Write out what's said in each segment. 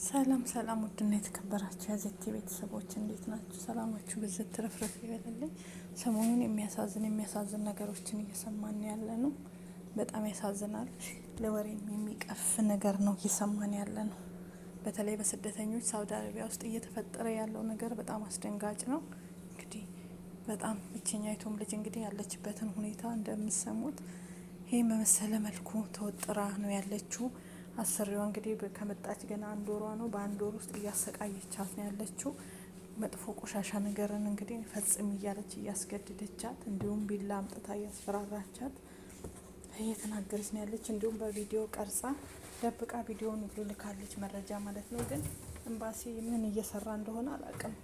ሰላም ሰላም፣ ውድና የተከበራችሁ የአዜቴ ቤተሰቦች እንዴት ናችሁ? ሰላማችሁ ብዝት ትረፍረፍ ይበልልኝ። ሰሞኑን የሚያሳዝን ነገሮችን እየሰማን ያለ ነው። በጣም ያሳዝናል። ለወሬም የሚቀፍ ነገር ነው እየሰማን ያለ ነው። በተለይ በስደተኞች ሳውዲ አረቢያ ውስጥ እየተፈጠረ ያለው ነገር በጣም አስደንጋጭ ነው። እንግዲህ በጣም ብቸኛይቱም ልጅ እንግዲህ ያለችበትን ሁኔታ እንደምሰሙት ይህ በመሰለ መልኩ ተወጥራ ነው ያለችው። አሰሪዋ እንግዲህ ከመጣች ገና አንድ ወሯ ነው። በአንድ ወር ውስጥ እያሰቃየቻት ነው ያለችው። መጥፎ ቆሻሻ ነገርን እንግዲህ ፈጽም እያለች እያስገድደቻት፣ እንዲሁም ቢላ አምጥታ እያስፈራራቻት እየተናገረች ነው ያለች። እንዲሁም በቪዲዮ ቀርጻ ደብቃ ቪዲዮውን ሁሉ ልካለች፣ መረጃ ማለት ነው። ግን ኤምባሲ ምን እየሰራ እንደሆነ አላውቅም።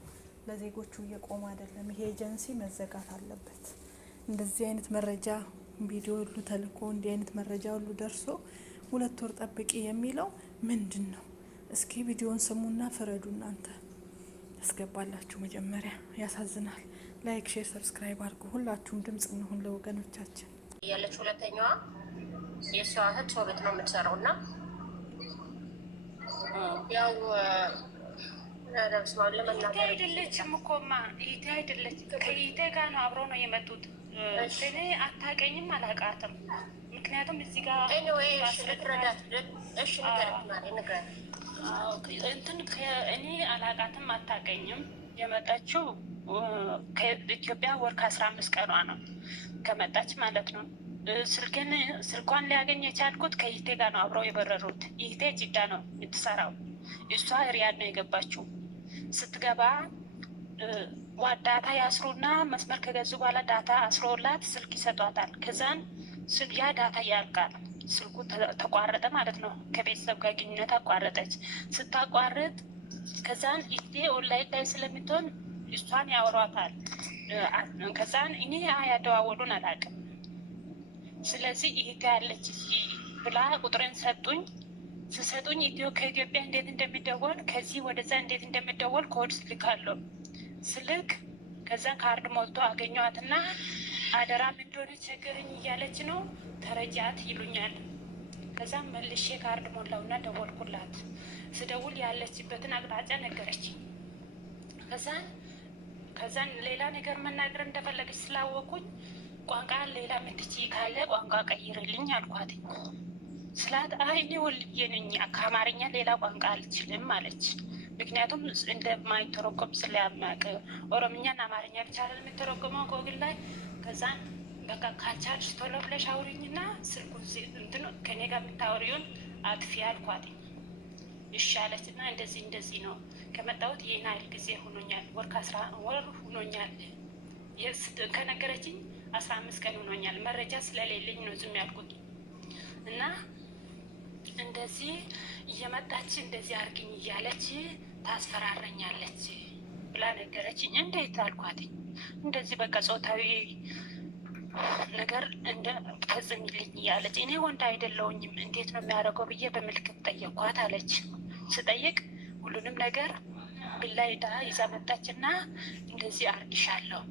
ለዜጎቹ እየቆሙ አይደለም። ይሄ ኤጀንሲ መዘጋት አለበት። እንደዚህ አይነት መረጃ ቪዲዮ ሁሉ ተልኮ እንዲህ አይነት መረጃ ሁሉ ደርሶ 2 ወር ጠብቂ የሚለው ምንድን ነው? እስኪ ቪዲዮን ስሙና ፍረዱ። እናንተ ያስገባላችሁ መጀመሪያ። ያሳዝናል። ላይክ፣ ሼር፣ ሰብስክራይብ አድርጉ። ሁላችሁም ድምጽ እንሁን ለወገኖቻችን። ያለች ሁለተኛዋ የእሷ እህት ሰው ቤት ነው የምትሰራው እና ያው ለመናገር አይደለችም እኮማ ይቴ አይደለች። ከይቴ ጋር ነው አብረው ነው የመጡት። እኔ አታውቀኝም፣ አላውቃትም። ምክንያቱም እዚህ ጋር እኔ አላውቃትም፣ አታውቀኝም። የመጣችው ከኢትዮጵያ ወር ከ15 ቀኗ ነው ከመጣች ማለት ነው። ስልኳን ሊያገኝ የቻልኩት ከይቴ ጋር ነው አብረው የበረሩት። ይቴ ጅዳ ነው የምትሰራው፣ እሷ ሪያድ ነው የገባችው። ስትገባ ዳታ ያስሩና መስመር ከገዙ በኋላ ዳታ አስሮላት ስልክ ይሰጧታል። ከዛን ያ ዳታ ያልቃል፣ ስልኩ ተቋረጠ ማለት ነው። ከቤተሰብ ጋር ግንኙነት አቋረጠች። ስታቋርጥ ከዛን ኢቴ ኦንላይን ላይ ስለምትሆን እሷን ያወሯታል። ከዛን እኔ ያደዋወሉን አላውቅም። ስለዚህ ኢቴ ያለች ብላ ቁጥርን ሰጡኝ። ስሰጡኝ ከኢትዮጵያ እንዴት እንደሚደወል ከዚህ ወደዛ እንዴት እንደሚደወል ኮድ ስልካለሁ። ስልክ ከዛን ካርድ ሞልቶ አገኘዋትና አደራም እንደሆነ ቸገረኝ እያለች ነው ተረጃት ይሉኛል። ከዛም መልሼ ካርድ ሞላውና ደወልኩላት። ስደውል ያለችበትን አቅጣጫ ነገረች። ከዛን ሌላ ነገር መናገር እንደፈለገች ስላወቁኝ ቋንቋ ሌላ ምትች ካለ ቋንቋ ቀይርልኝ አልኳት። ስላት እኔ ወልዬ ነኝ ከአማርኛ ሌላ ቋንቋ አልችልም አለች። ምክንያቱም እንደማይተረጎም ስለያማቅ ኦሮምኛና አማርኛ ብቻ የሚተረጎመው ጎግል ላይ። ከዛን በቃ ካልቻልሽ ቶሎ ብለሽ አውሪኝና ስልኩን ከኔ ጋር የምታወሪውን አጥፊ አልኳት። እሺ አለችና እንደዚህ ነው ከመጣሁት ይህን አይል ጊዜ ሆኖኛል፣ ወር ሆኖኛል። ከነገረችኝ 15 ቀን ሆኖኛል። መረጃ ስለሌለኝ ነው ዝም ያልኩት እና እንደዚህ እየመጣች እንደዚህ አርግኝ እያለች ታስፈራረኛለች ብላ ነገረችኝ። እንዴት አልኳት። እንደዚህ በቃ ጾታዊ ነገር ፈጽሚልኝ እያለች እኔ ወንድ አይደለሁኝም እንዴት ነው የሚያደርገው ብዬ በምልክት ጠየኳት አለች። ስጠይቅ ሁሉንም ነገር ቢላይዳ ይዛ መጣችና እንደዚህ አርግሻለሁ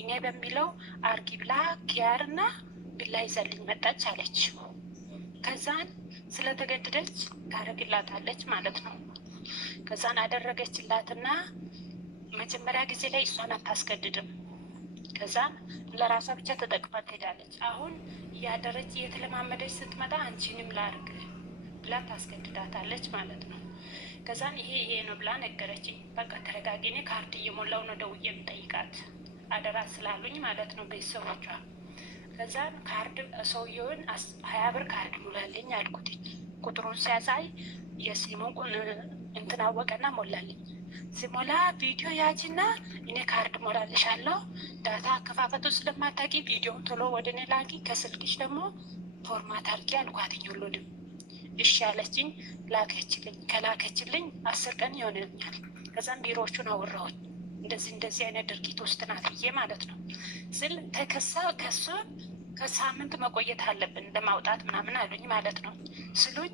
እኔ በሚለው አርጊ ብላ ኪያርና ቢላ ይዛልኝ መጣች አለች። ከዛን ስለተገደደች ታረግላታለች ማለት ነው። ከዛን አደረገችላትና መጀመሪያ ጊዜ ላይ እሷን አታስገድድም። ከዛን ለራሷ ብቻ ተጠቅማ ትሄዳለች። አሁን እያደረች እየተለማመደች ስትመጣ አንቺንም ላርግ ብላ ታስገድዳታለች ማለት ነው። ከዛን ይሄ ነው ብላ ነገረችኝ። በቃ ተረጋጊ፣ እኔ ካርድ እየሞላው ነው ደውዬ የምጠይቃት አደራ ስላሉኝ ማለት ነው ቤተሰቦቿ። ከዛን ካርድ ሰውየውን 20 ብር ካርድ ሞላልኝ አልኩት። ቁጥሩን ሲያሳይ የሲሙን አወቀና ሞላልኝ። ሲሞላ ቪዲዮ ያጅና እኔ ካርድ ሞላልሻለሁ፣ ዳታ አከፋፈቱ ስለማታውቂ ቪዲዮን ቶሎ ወደ እኔ ላኪ፣ ከስልክሽ ደግሞ ፎርማት አድርጊ አልኳትኝ። ሁሉንም እሺ ያለችኝ ላከችልኝ። ከላከችልኝ 10 ቀን ይሆነኛል። ከዛም ቢሮዎቹን አወራሁኝ። እንደዚህ አይነት ድርጊት ውስጥ ናት ብዬ ማለት ነው ስል ከሱ ከሳምንት መቆየት አለብን ለማውጣት ምናምን አሉኝ ማለት ነው። ስሉኝ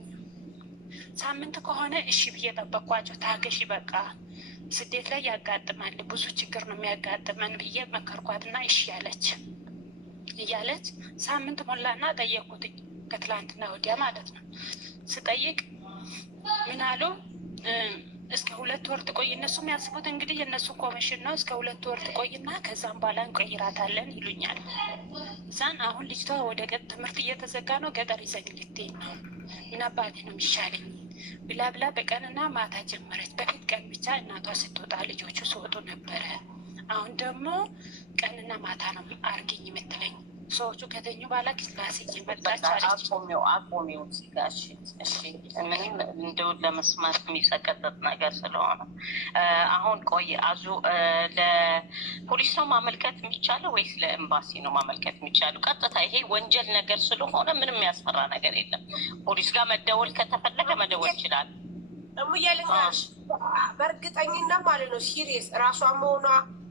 ሳምንት ከሆነ እሺ ብዬ ጠበቅኳቸው። ታገሺ በቃ ስደት ላይ ያጋጥማል፣ ብዙ ችግር ነው የሚያጋጥመን ብዬ መከርኳትና እሺ እያለች ሳምንት ሞላና ጠየቅኩትኝ ከትላንትና ወዲያ ማለት ነው። ስጠይቅ ምን አሉ እስከ 2 ወር ትቆይ። እነሱ የሚያስቡት እንግዲህ የእነሱ ኮሚሽን ነው። እስከ 2 ወር ትቆይና ከዛም በኋላ እንቆይራታለን ይሉኛል። እዛን አሁን ልጅቷ ወደ ትምህርት እየተዘጋ ነው። ገጠር ይዘግ ልትሄድ ነው። ምን አባቴ ነው የሚሻለኝ ብላ ብላ በቀንና ማታ ጀመረች። በፊት ቀን ብቻ እናቷ ስትወጣ ልጆቹ ሲወጡ ነበረ። አሁን ደግሞ ቀንና ማታ ነው አርግኝ የምትለኝ። ሰዎቹ ከተኙ በኋላ ክላስ እየመጣች አቆሚው ሲጋሽ። እሺ ምንም እንደው ለመስማት የሚሰቀጥጥ ነገር ስለሆነ አሁን ቆይ አዙ ለፖሊስ ነው ማመልከት የሚቻለው ወይስ ለኤምባሲ ነው ማመልከት የሚቻለው? ቀጥታ ይሄ ወንጀል ነገር ስለሆነ ምንም የሚያስፈራ ነገር የለም። ፖሊስ ጋር መደወል ከተፈለገ መደወል ይችላል። እሙያልንጋሽ በእርግጠኝነት ማለት ነው ሲሪየስ ራሷ መሆኗ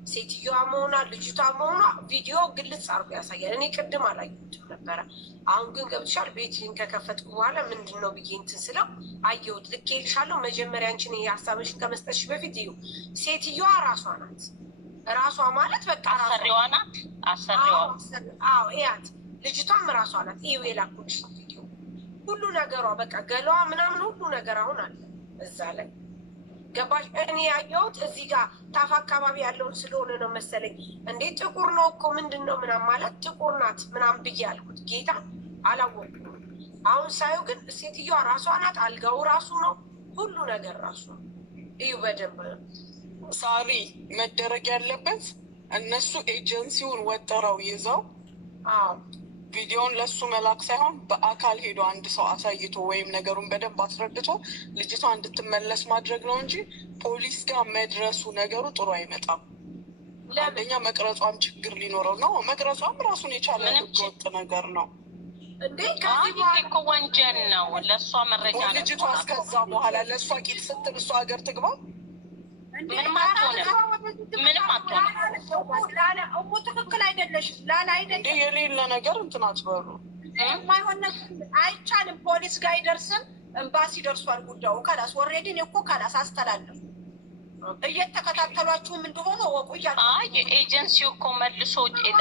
ሴትዮዋ መሆኗ ልጅቷ መሆኗ ቪዲዮ ግልጽ አርጎ ያሳያል። እኔ ቅድም አላየሁትም ነበረ። አሁን ግን ገብቶሻል። ቤትን ከከፈትኩ በኋላ ምንድን ነው ብዬ እንትን ስለው አየሁት። ልኬልሻለሁ። መጀመሪያ አንቺን ሀሳብሽን ከመስጠትሽ በፊት እዩ። ሴትዮዋ ራሷ ናት። ራሷ ማለት በቃ አሰሪዋ ናት። አሰሪዋ ያት ልጅቷም ራሷ ናት። እዩ የላኩልሽ ቪዲዮ ሁሉ ነገሯ በቃ ገላዋ ምናምን ሁሉ ነገር አሁን አለ እዛ ላይ ገባሽ? እኔ ያየሁት እዚህ ጋር ታፍ አካባቢ ያለውን ስለሆነ ነው መሰለኝ። እንዴ ጥቁር ነው እኮ ምንድን ነው ምናምን ማለት ጥቁር ናት ምናምን ብዬ ያልኩት ጌታ አላወቅኩም። አሁን ሳየው ግን ሴትዮዋ ራሷ ናት። አልጋው ራሱ ነው፣ ሁሉ ነገር ራሱ ነው። እዩ በደንብ ሳሪ መደረግ ያለበት እነሱ ኤጀንሲውን ወጥረው ይዘው ቪዲዮን ለሱ መላክ ሳይሆን በአካል ሄዶ አንድ ሰው አሳይቶ ወይም ነገሩን በደንብ አስረድቶ ልጅቷ እንድትመለስ ማድረግ ነው እንጂ ፖሊስ ጋር መድረሱ ነገሩ ጥሩ አይመጣም። አንደኛ መቅረጿም ችግር ሊኖረው ነው። መቅረጿም ራሱን የቻለ ህገወጥ ነገር ነው። እኮ ወንጀል ነው። ለእሷ መረጃ ነው። ልጅቷ እስከዛ በኋላ ለእሷ ቂጥ ስትል እሷ ሀገር ትግባ። ምንም አትሆንም። ምንም አትሆንም። ትክክል አይደለሽም። ላላ አይደለ የሌለ ነገር እንትን አትበሉ። የማይሆን ነገር አይቻልም። ፖሊስ ጋር አይደርስም። ኤምባሲ ደርሷል ጉዳዩ። ካላስ ወሬድን እኮ ካላስ አስተላለፍ እየተከታተሏችሁም እንደሆነ ወቁ እያሉ ኤጀንሲው እኮ መልሶ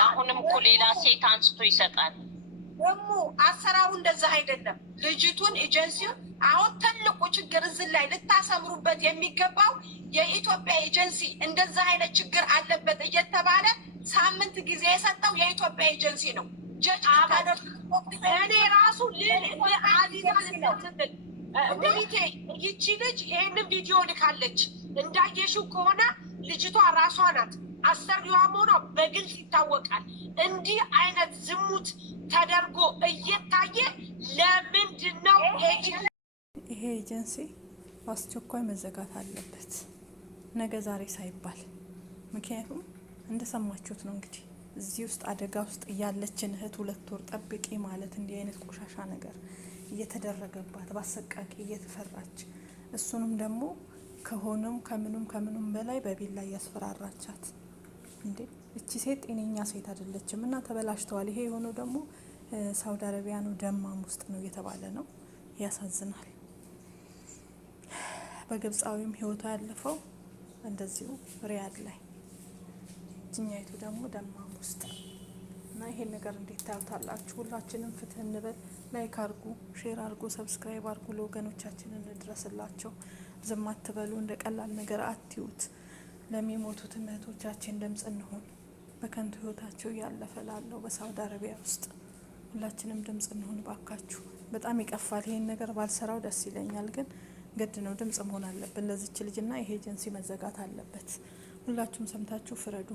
አሁንም እኮ ሌላ ሴት አንስቶ ይሰጣል። ደግሞ አሰራሩ እንደዛ አይደለም። ልጅቱን ኤጀንሲው አሁን ትልቁ ችግር እዚህ ላይ ልታሰምሩበት የሚገባው የኢትዮጵያ ኤጀንሲ እንደዛ አይነት ችግር አለበት እየተባለ ሳምንት ጊዜ የሰጠው የኢትዮጵያ ኤጀንሲ ነው። ጀጅ እኔ ራሱ ይቺ ልጅ ይህንን ቪዲዮ ልካለች። እንዳየሽው ከሆነ ልጅቷ ራሷ ናት። አሰሪዋ መሆኗ በግልጽ ይታወቃል። እንዲህ አይነት ዝሙት ተደርጎ እየታየ ለምንድን ነው ይሄ ኤጀንሲ በአስቸኳይ መዘጋት አለበት፣ ነገ ዛሬ ሳይባል። ምክንያቱም እንደሰማችሁት ነው እንግዲህ እዚህ ውስጥ አደጋ ውስጥ ያለችን እህት 2 ወር ጠብቂ ማለት እንዲህ አይነት ቆሻሻ ነገር እየተደረገባት በአሰቃቂ እየተፈራች፣ እሱንም ደግሞ ከሆነም ከምኑም በላይ በቢላ እያስፈራራቻት። እንዴ እቺ ሴት ጤነኛ ሴት አይደለችም እና ተበላሽተዋል። ይሄ የሆነው ደግሞ ሳውዲ አረቢያ ነው፣ ደማም ውስጥ ነው እየተባለ ነው። ያሳዝናል። በግብፃዊም ህይወቷ ያለፈው እንደዚሁ ሪያድ ላይ፣ እኛይቱ ደግሞ ደማም ውስጥ እና ይሄን ነገር እንዴት ታዩታላችሁ? ሁላችንም ፍትህ እንበል። ላይክ አርጉ፣ ሼር አርጉ፣ ሰብስክራይብ አርጉ። ለወገኖቻችን እንድረስላቸው። ዝም አትበሉ። እንደ ቀላል ነገር አትዩት። ለሚሞቱት እህቶቻችን ድምጽ እንሆን። በከንቱ ህይወታቸው እያለፈ ላለው በሳውዲ አረቢያ ውስጥ ሁላችንም ድምጽ እንሆን ባካችሁ። በጣም ይቀፋል። ይሄን ነገር ባልሰራው ደስ ይለኛል፣ ግን ግድ ነው። ድምጽ መሆን አለብን ለዚች ልጅና ይሄ ኤጀንሲ መዘጋት አለበት። ሁላችሁም ሰምታችሁ ፍረዱ።